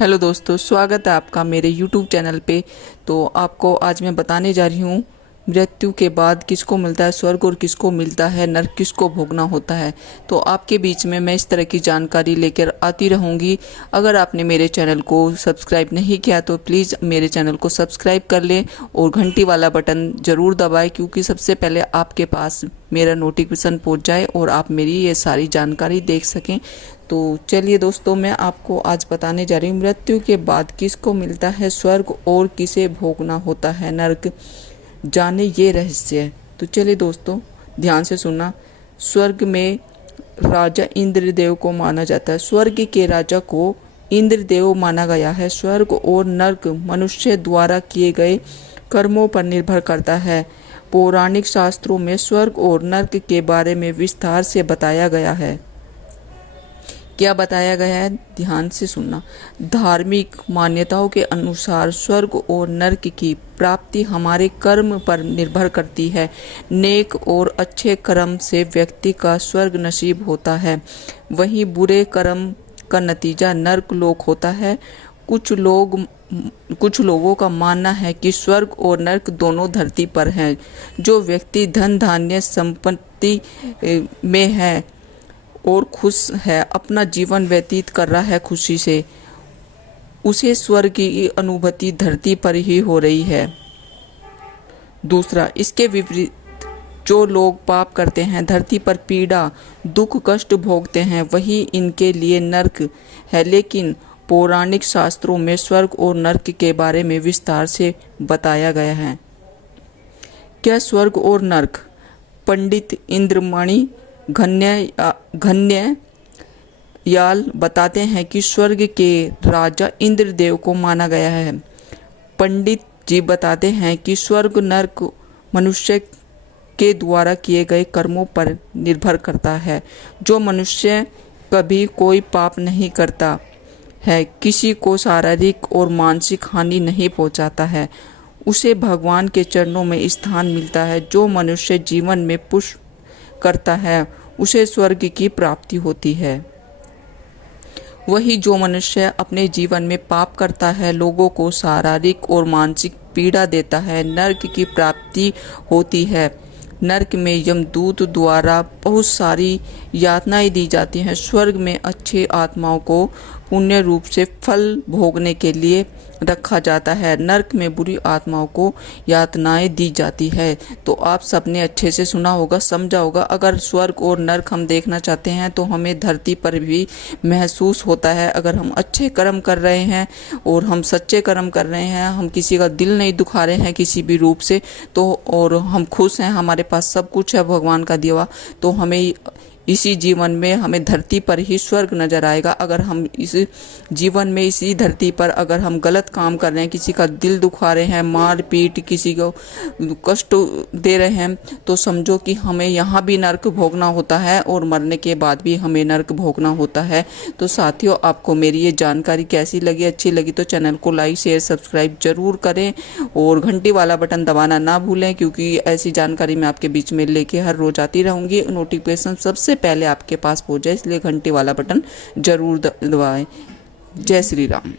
Hello दोस्तों, स्वागत है आपका मेरे YouTube चैनल पे। तो आपको आज मैं बताने जा रही हूँ मृत्यु के बाद किसको मिलता है स्वर्ग और किसको मिलता है नरक, किसको भोगना होता है। तो आपके बीच में मैं इस तरह की जानकारी लेकर आती रहूँगी। अगर आपने मेरे चैनल को सब्सक्राइब नहीं किया तो प्लीज़ मेरे चैनल को सब्सक्राइब कर लें और घंटी वाला बटन ज़रूर दबाएं, क्योंकि सबसे पहले आपके पास मेरा नोटिफिकेशन पहुँच जाए और आप मेरी ये सारी जानकारी देख सकें। तो चलिए दोस्तों, मैं आपको आज बताने जा रही हूँ मृत्यु के बाद किसको मिलता है स्वर्ग और किसे भोगना होता है नरक, जाने ये रहस्य। तो चलिए दोस्तों, ध्यान से सुनना। स्वर्ग में राजा इंद्रदेव को माना जाता है। स्वर्ग के राजा को इंद्रदेव माना गया है। स्वर्ग और नरक मनुष्य द्वारा किए गए कर्मों पर निर्भर करता है। पौराणिक शास्त्रों में स्वर्ग और नरक के बारे में विस्तार से बताया गया है। क्या बताया गया है, ध्यान से सुनना। धार्मिक मान्यताओं के अनुसार स्वर्ग और नरक की प्राप्ति हमारे कर्म पर निर्भर करती है। नेक और अच्छे कर्म से व्यक्ति का स्वर्ग नसीब होता है, वहीं बुरे कर्म का नतीजा नरक लोक होता है। कुछ लोगों का मानना है कि स्वर्ग और नरक दोनों धरती पर हैं। जो व्यक्ति धन धान्य संपत्ति में है और खुश है, अपना जीवन व्यतीत कर रहा है खुशी से, उसे स्वर्ग की अनुभूति धरती पर ही हो रही है। दूसरा, इसके विपरीत जो लोग पाप करते हैं, धरती पर पीड़ा दुख कष्ट भोगते हैं, वही इनके लिए नरक है। लेकिन पौराणिक शास्त्रों में स्वर्ग और नरक के बारे में विस्तार से बताया गया है। क्या स्वर्ग और नरक? पंडित इंद्रमणि घन्य याल बताते हैं कि स्वर्ग के राजा इंद्रदेव को माना गया है। पंडित जी बताते हैं कि स्वर्ग नरक मनुष्य के द्वारा किए गए कर्मों पर निर्भर करता है। जो मनुष्य कभी कोई पाप नहीं करता है, किसी को शारीरिक और मानसिक हानि नहीं पहुंचाता है, उसे भगवान के चरणों में स्थान मिलता है। जो मनुष्य जीवन में पुण्य करता है, उसे स्वर्ग की प्राप्ति होती है। वही जो मनुष्य अपने जीवन में पाप करता है, लोगों को शारीरिक और मानसिक पीड़ा देता है, नरक की प्राप्ति होती है। नरक में यमदूत द्वारा बहुत सारी यातनाएं दी जाती हैं। स्वर्ग में अच्छे आत्माओं को पुण्य रूप से फल भोगने के लिए रखा जाता है। नरक में बुरी आत्माओं को यातनाएं दी जाती है। तो आप सबने अच्छे से सुना होगा, समझा होगा। अगर स्वर्ग और नरक हम देखना चाहते हैं तो हमें धरती पर भी महसूस होता है। अगर हम अच्छे कर्म कर रहे हैं और हम सच्चे कर्म कर रहे हैं, हम किसी का दिल नहीं दुखा रहे हैं किसी भी रूप से, तो और हम खुश हैं, हमारे पास सब कुछ है भगवान का दिया, तो हमें इसी जीवन में हमें धरती पर ही स्वर्ग नजर आएगा। अगर हम इस जीवन में इसी धरती पर अगर हम गलत काम कर रहे हैं, किसी का दिल दुखा रहे हैं, मार पीट किसी को कष्ट दे रहे हैं, तो समझो कि हमें यहाँ भी नरक भोगना होता है और मरने के बाद भी हमें नरक भोगना होता है। तो साथियों, आपको मेरी ये जानकारी कैसी लगी? अच्छी लगी तो चैनल को लाइक शेयर सब्सक्राइब जरूर करें और घंटी वाला बटन दबाना ना भूलें, क्योंकि ऐसी जानकारी मैं आपके बीच में लेके हर रोज आती रहूँगी। नोटिफिकेशन सबसे पहले आपके पास पहुंच जाए, इसलिए घंटी वाला बटन जरूर दबाएं। जय श्री राम।